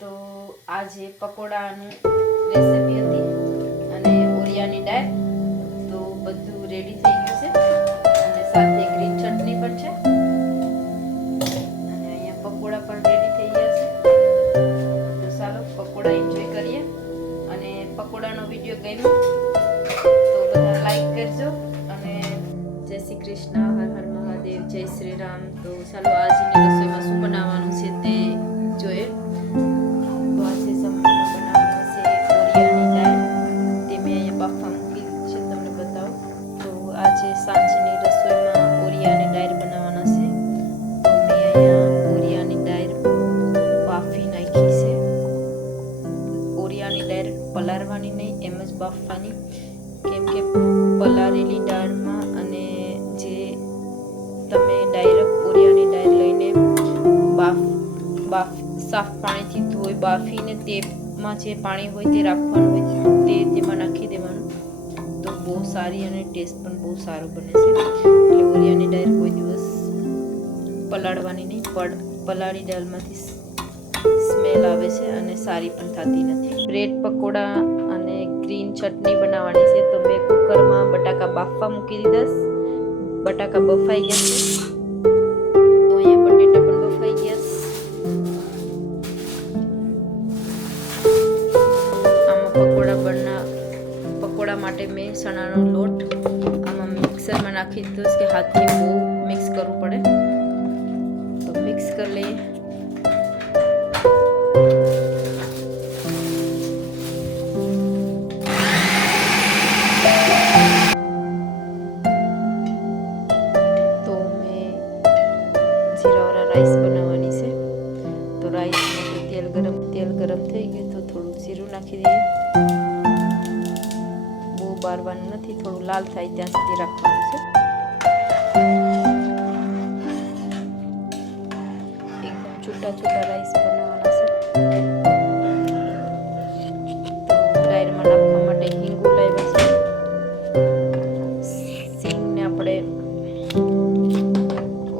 તો આજે પકોડાનું રેસીપી હતી અને ઓરિયાની દાળ. તો બધું રેડી થઈ ગયું છે અને સાથે ગ્રીન ચટણી પણ છે અને અહીંયા પકોડા પણ રેડી થઈ ગયા છે. તો ચાલો પકોડા એન્જોય કરીએ. અને પકોડાનો વિડીયો ગમ્યો તો બધા લાઈક કરજો અને જય શ્રી કૃષ્ણ, હર હર મહાદેવ, જય શ્રી રામ. તો ચાલો આજની રસોઈમાં શું બનાવવાનું છે તે જોઈએ. તો આજે જમવામાં બનાવવાનું છે ઓરિયાની દાળ. તે મેં અહીંયા બાફવા મૂકી છે, તમને બતાવું. તો આજે સાંજની રસોઈમાં ઓરિયાની દાળ બનાવવાના છે. તો મેં અહીંયા ઓરિયાની દાળ બાફી નાખી છે. ઓરિયાની દાળ પલાળવાની નહીં, એમ જ બાફવાની, કેમ કે પલાળેલી દાળમાં અને જે તમે ડાયરેક્ટ ઓરિયાની દાળ લઈને સાફ પાણીથી ધોઈ બાફીને તેમાં જે પાણી હોય તે રાખવાનું હોય તે તેમાં નાખી દેવાનું. તો બહુ સારી અને ટેસ્ટ પણ બહુ સારો બને છે. એટલે ઓરિયાની દાળ કોઈ દિવસ પલાળવાની નહીં. પલાળી દાળમાંથી સ્મેલ આવે છે અને સારી પણ થતી નથી. બ્રેડ પકોડા અને ગ્રીન ચટણી બનાવવાની છે. તો મેં કુકરમાં બટાકા બાફવા મૂકી દીધા. બટાકા બફાઈ ગયા છે. તો અહીંયા બટેટા પણ બફાઈ ગયા છે. આમાં પકોડા માટે મેં ચણાનો લોટ આમાં મિક્સરમાં નાખી દીધો છે કે હાથથી બહુ મિક્સ કરવું પડે. તો મિક્સ કરી લઈએ. રાઈસ બનાવવાની છે. તો રાઈસમાં તેલ ગરમ થઈ ગયું તો થોડું જીરું નાખી દઈએ. બહુ બારવાનું નથી, થોડું લાલ થાય ત્યાં સુધી રાખવાનું છે. એકદમ છૂટા રાઈસ બનાવવાના છે. તો દાળમાં નાખવા માટે હિંગુ લાવ્યા છે. સિંગને આપણે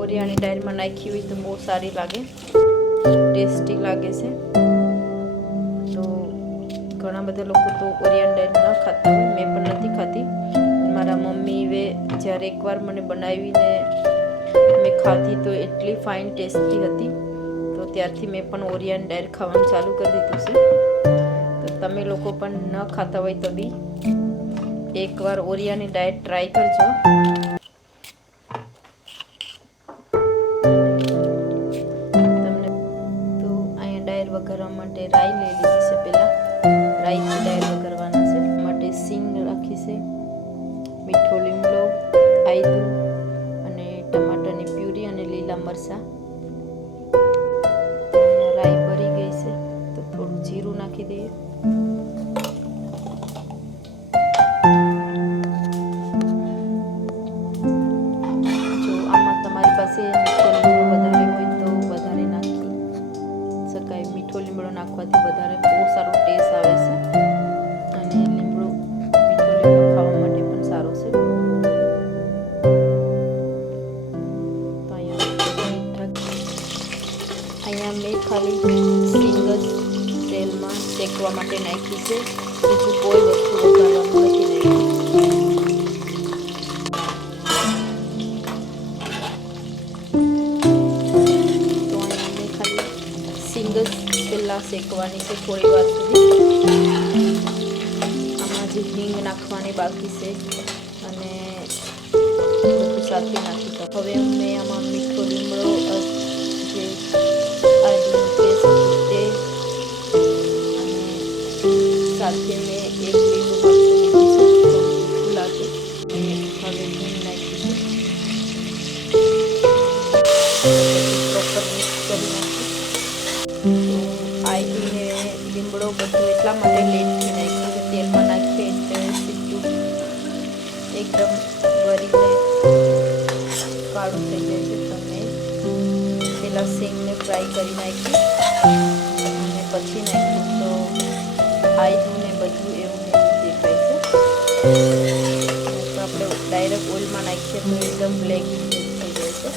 ઓરિયાની દાળમાં નાખી હોય તો બહુ સારી લાગે, ટેસ્ટી લાગે છે. તો ઘણા બધા લોકો તો ઓરિયાની દાળ ન ખાતા હોય, મેં પણ નથી ખાતી. મારા મમ્મીએ જ્યારે એકવાર મને બનાવીને મેં ખાધી તો એટલી ફાઇન ટેસ્ટી હતી. તો ત્યારથી મેં પણ ઓરિયાની દાળ ખાવાનું ચાલુ કરી દીધું છે. તો તમે લોકો પણ ન ખાતા હોય તો બી એકવાર ઓરિયાની દાળ ટ્રાય કરજો. વઘારવા માટે રાઈ લઈ લીધી છે. પહેલા રાઈથી દાળ વઘારવાના છે. માટે સિંગ રાખી છે, મીઠો લીમડો, આયદું અને ટમાટરની પ્યુરી અને લીલા મરચાં. રાઈ ભરી ગઈ છે તો થોડું જીરું નાખી દઈએ. જો આમાં તમારી પાસે મીઠો લીમડો વધારે હોય તો વધારે નાખી શકાય. મીઠો લીમડો નાખવાથી વધારે બહુ સારો ટેસ્ટ આવે છે અને મીઠો લીમડો ખાવા માટે પણ સારો છે. તો અહીંયા મેં ખાલી સિંગ જ તેલમાં શેકવા માટે નાખી છે. બીજું કોઈ વસ્તુ વઘારવાનું નથી નાખ્યું. પહેલાં શેકવાની છે થોડી વાર સુધી. આમાં જે હિંગ નાખવાની બાકી છે અને બધું સાથે નાખી શકો. હવે મેં આમાં મીઠો લીમડો, જે આદુનું પેસ્ટ તે અને સાથે મેં એક લીલું મરચું લીધું છે, થોડું તીખું લાગે. અને હવે હિંગ નાખી છે. પ્રોપર મિક્સ કરી નાખી. આયદું ને લીમડો બધું એટલા માટે લેટથી નાખ્યું કે તેલમાં નાખીએ એટલે સીધું એકદમ વરીને કાળું થઈ જાય છે. તમે પહેલાં સિંગને ફ્રાય કરી નાખી અને પછી નાખ્યું તો આયદું ને બધું એવું દેખાય છે. તો આપણે ડાયરેક્ટ ઓઇલમાં નાખીએ તો એકદમ બ્લેક થઈ જાય છે.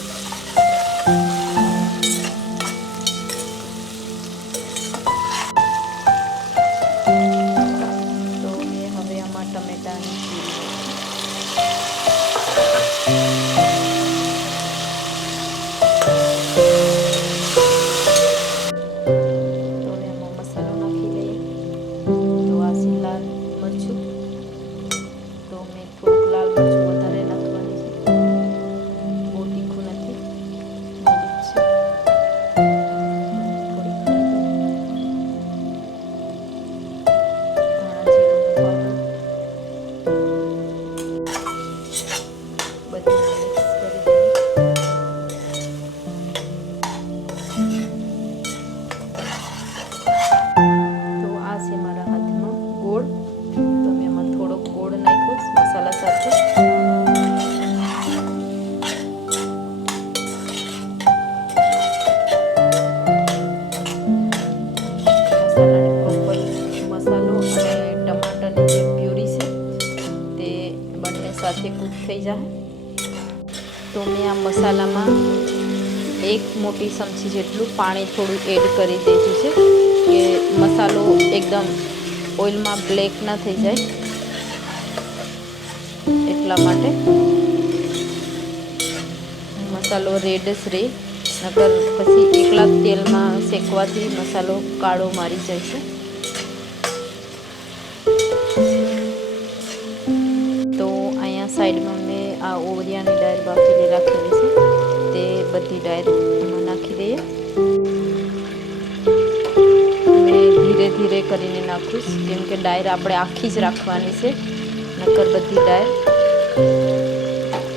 સાથે કૂક થઈ જાય. તો મેં આ મસાલામાં 1 મોટી ચમચી જેટલું પાણી થોડું એડ કરી દીધું છે કે મસાલો એકદમ ઓઇલમાં બ્લેક ના થઈ જાય એટલા માટે. મસાલો રેડ જ રહે, નકર પછી એકલા તેલમાં શેકવાથી મસાલો કાળો મારી જાય છે. તો અહીંયા સાઈડમાં મેં આ ઓવરિયાની ડાળ બાફીને રાખેલી છે, તે બધી ડાળ એમાં નાખી દઈએ. મેં ધીરે ધીરે કરીને નાખું કેમ કે ડાળ આપણે આખી જ રાખવાની છે, નકર બધી ડાળ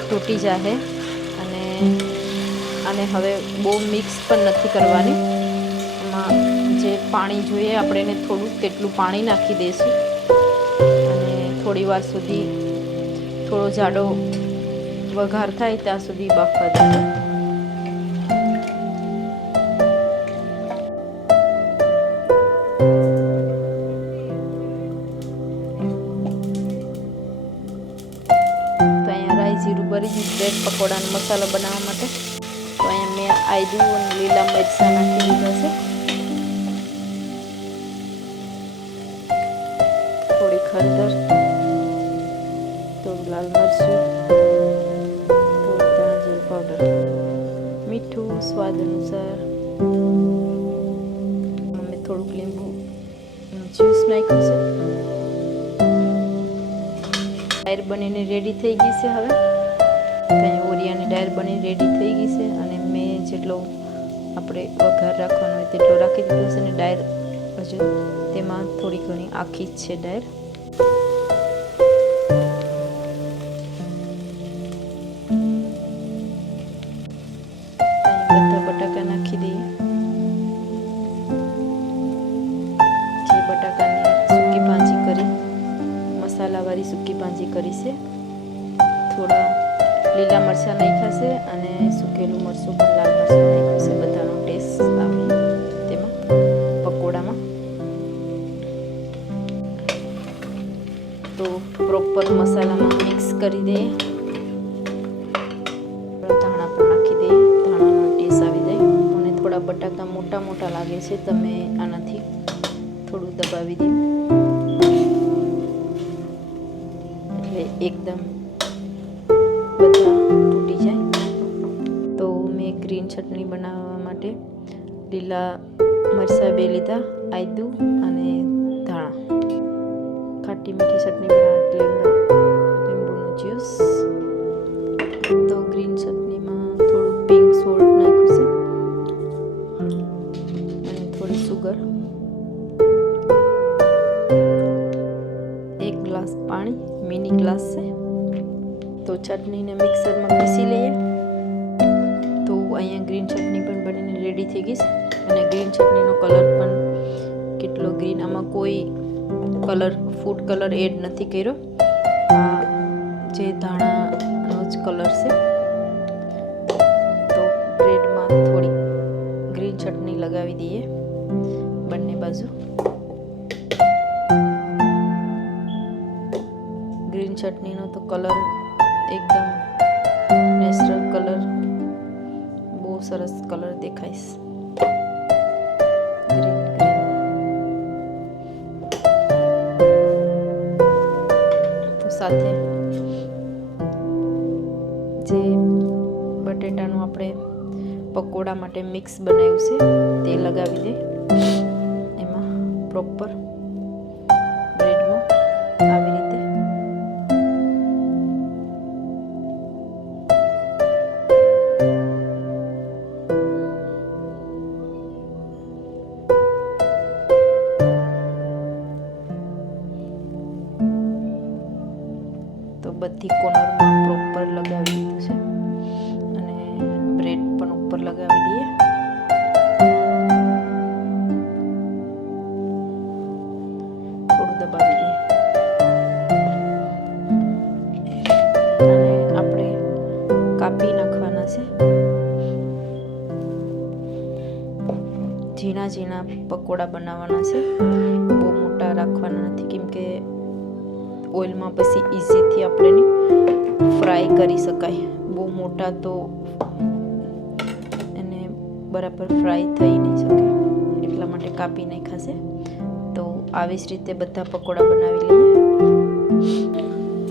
તૂટી જાય. અને હવે બહુ મિક્સ પણ નથી કરવાની. એમાં જે પાણી જોઈએ આપણે એને થોડું તેટલું પાણી નાખી દઈશું અને થોડી વાર સુધી થોડો જાડો વઘાર થાય ત્યાં સુધી બાફવા દઈશું. તો અહીંયા રાઈ જીરું ભરી દીધું બ્રેડ પકોડાનો મસાલો બનાવવા માટે. તો અહીંયા મેં આદુ અને લીલા મરચાં નાખી દીધા છે, થોડી હળદર, થોડું લાલ મરચું, થોડું ધાણા જીરું પાવડર, મીઠું સ્વાદ અનુસાર. મેં થોડુંક લીંબુ જ્યુસ નાખ્યું છે. ડાળ બનીને રેડી થઈ ગઈ છે. હવે ત્યાં ઓરિયાની ડાળ બની રેડી થઈ ગઈ છે અને મેં જેટલો આપણે વઘાર રાખવાનો હોય તેટલો રાખી દીધો છે. અને ડાળ હજુ તેમાં થોડી ઘણી આખી જ છે ડાળ. બધા બટાકા નાખી દઈએ. જે બટાકાની સૂકી ભાજી કરી, મસાલાવાળી સૂકી ભાજી કરી છે. થોડા લીલા મરચાં નાખ્યા છે અને સૂકેલું મરચું પણ લાલ મરચું નાખ્યું છે. બધાનો ટેસ્ટ આવે તેમાં પકોડામાં. તો પ્રોપર મસાલામાં મિક્સ કરી દઈએ. ધાણા પણ નાખી દઈએ, ધાણાનો ટેસ્ટ આવી જાય. મને થોડા બટાકા મોટા મોટા લાગે છે, તમે આનાથી થોડું દબાવી દઈએ એટલે એકદમ બધા તૂટી જાય. તો મેં ગ્રીન ચટણી બનાવવા માટે લીલા મરચાં 2 લીધા, આદુ અને ધાણા. ખાટી મીઠી ચટણી બનાવવા લીંબુનું જ્યુસ. તો ગ્રીન ચટણીમાં થોડું પિંક સોલ્ટ નાખ્યું છે અને થોડી સુગર, 1 ગ્લાસ પાણી, મિની ગ્લાસ છે. તો ચટણીને મિક્સરમાં પીસી લઈએ. તો અહીંયા ગ્રીન ચટણી પણ બનીને રેડી થઈ ગઈ છે અને ગ્રીન ચટણીનો કલર પણ કેટલો ગ્રીન, આમાં કોઈ કલર ફૂડ કલર એડ નથી કર્યો. આ જે ધાણાનો જ કલર છે. તો બ્રેડમાં થોડી ગ્રીન ચટણી લગાવી દઈએ બંને બાજુ. ગ્રીન ચટણીનો તો કલર એકદમ નેચરલ કલર, બહુ સરસ કલર દેખાઈશ. Green green. તો સાથે જે બટેટાનું આપણે પકોડા માટે મિક્સ બનાવ્યું છે તે લગાવી દે એમાં પ્રોપર બ્રેડમાં આવી રીતે. તો બધી કોર્નરમાં પ્રોપર લગાવી દીધું છે અને બ્રેડ પણ ઉપર લગાવી દઈએ. થોડું દબાવી દઈએ અને આપણે કાપી નાખવાના છે. ઝીણા ઝીણા પકોડા બનાવવાના છે, બહુ મોટા રાખવાના નથી કેમ કે ઓઇલમાં પછી ઇઝીથી આપણે ફ્રાય કરી શકાય. બહુ મોટા તો એને બરાબર ફ્રાય થઈ નહીં શકે, એટલા માટે કાપી નાખાશે. તો આવી જ રીતે બધા પકોડા બનાવી લઈએ.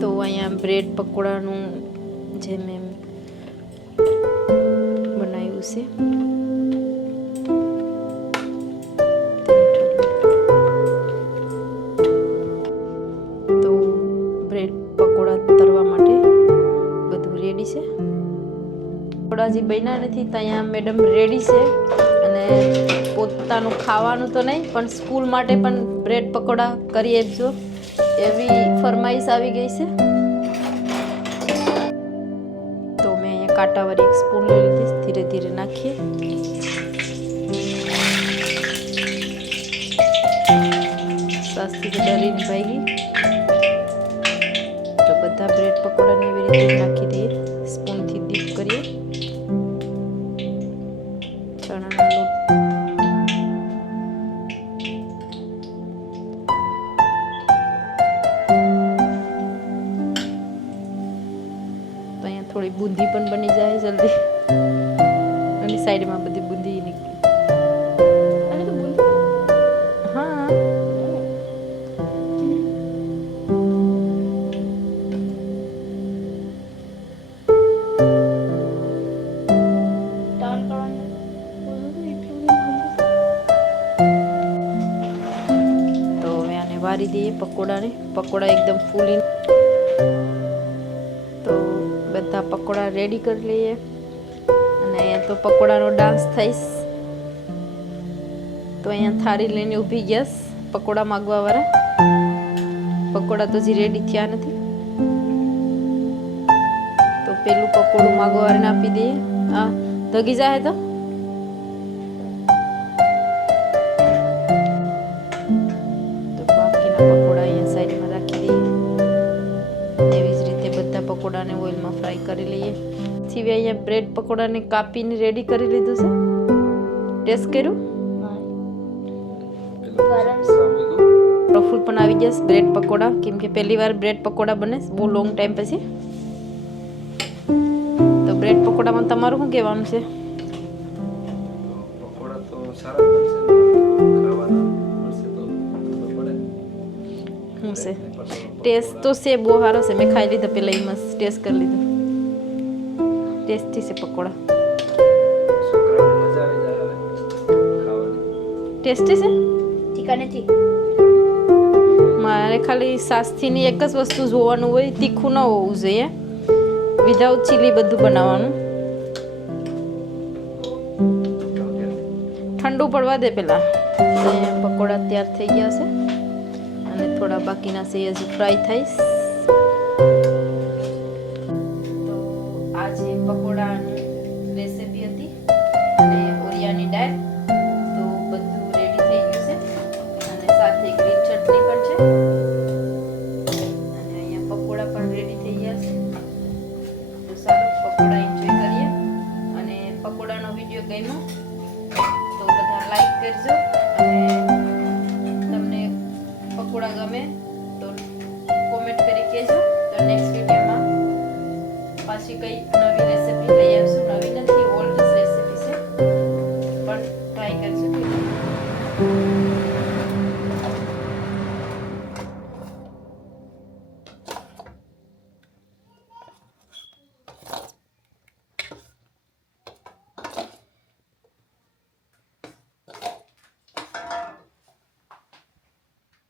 તો અહીંયા બ્રેડ પકોડાનું જે મેં બનાવ્યું છે તો બ્રેડ પકોડા તળવા માટે બધું રેડી છે. પકોડા જે બન્યા નથી તો અહીંયા મેડમ રેડી છે, અને પોતાનું ખાવાનું તો નહીં પણ સ્કૂલ માટે પણ બ્રેડ પકોડા કરી આપજો એવી ફરમાઈશ આવી ગઈ છે. તો મેં અહીંયા કાંટાવાળી એક સ્પૂન લઈ લીધી, ધીરે ધીરે નાખીએ. સાસથી તો ડરીને ભાગી. તો બધા બ્રેડ પકોડાને એવી રીતે નાખી દઈએ, સ્પૂનથી ડીપ કરીએ. ચણાનો લોટ તો અહીંયા થોડી બુંદી પણ બની જાય જલ્દી, અને સાઈડમાં બધી બુંદી નીકળી. હા વારી દઈએ પકોડાને. પકોડા એકદમ ફૂલી. તો બધા પકોડા રેડી કરી લઈએ, અને અહીંયા તો પકોડાનો ડાન્સ થઈશ. તો અહીંયા થાળી લઈને ઊભી ગેસ પકોડા માગવા વાળા. પકોડા તો હજી રેડી થયા નથી, તો પેલું પકોડું માગવા વાળાને આપી દઈએ. હા ધગી જાય તો પકોડાને ઓઇલમાં ફ્રાય કરી લઈએ. પછી અહીંયા બ્રેડ પકોડાને કાપીને રેડી કરી લીધું છે. ટેસ્ટ કર્યું? પ્રફુલ પણ આવી ગયા બ્રેડ પકોડા, કેમ કે પહેલી વાર બ્રેડ પકોડા બને બહુ લોંગ ટાઈમ પછી. તો બ્રેડ પકોડામાં તમારું શું કહેવાનું છે? પકોડા તો સારા બનશે, ખાવાના મળશે તો પડે. શું છે ટેસ્ટ તો છે બહુ સારો છે. મેં ખાઈ લીધા પહેલાં એ મસ્ત ટેસ્ટ કરી લીધો. ટેસ્ટી છે પકોડા. છોકરાઓને મજા આવી જાય હવે ખાવાની. ટેસ્ટી છે. તીખા નથી. મારે ખાલી સાસ્તીની એક જ વસ્તુ જોવાનું હોય, તીખું ન હોવું જોઈએ. વિધાઉટ ચીલી બધું બનાવવાનું. ઠંડુ પડવા દે પહેલાં. પકોડા તૈયાર થઈ ગયા છે, અને થોડા બાકીના છે હજી ફ્રાય થઈશ. તો આ જે પકોડાની રેસીપી હતી અને ઓરિયાની દાળ, તો બધું રેડી થઈ ગયું છે, અને સાથે ગ્રીન ચટણી પણ છે, અને અહીંયા પકોડા પણ રેડી થઈ ગયા છે. તો સારું પકોડા એન્જોય કરીએ, અને પકોડાનો વિડીયો ગમ્યો તો બધા લાઈક કરજો, અને તમને પકોડા ગમે તો કોમેન્ટ કરી કહેજો. તો નેક્સ્ટ વિડીયોમાં પાછી કઈ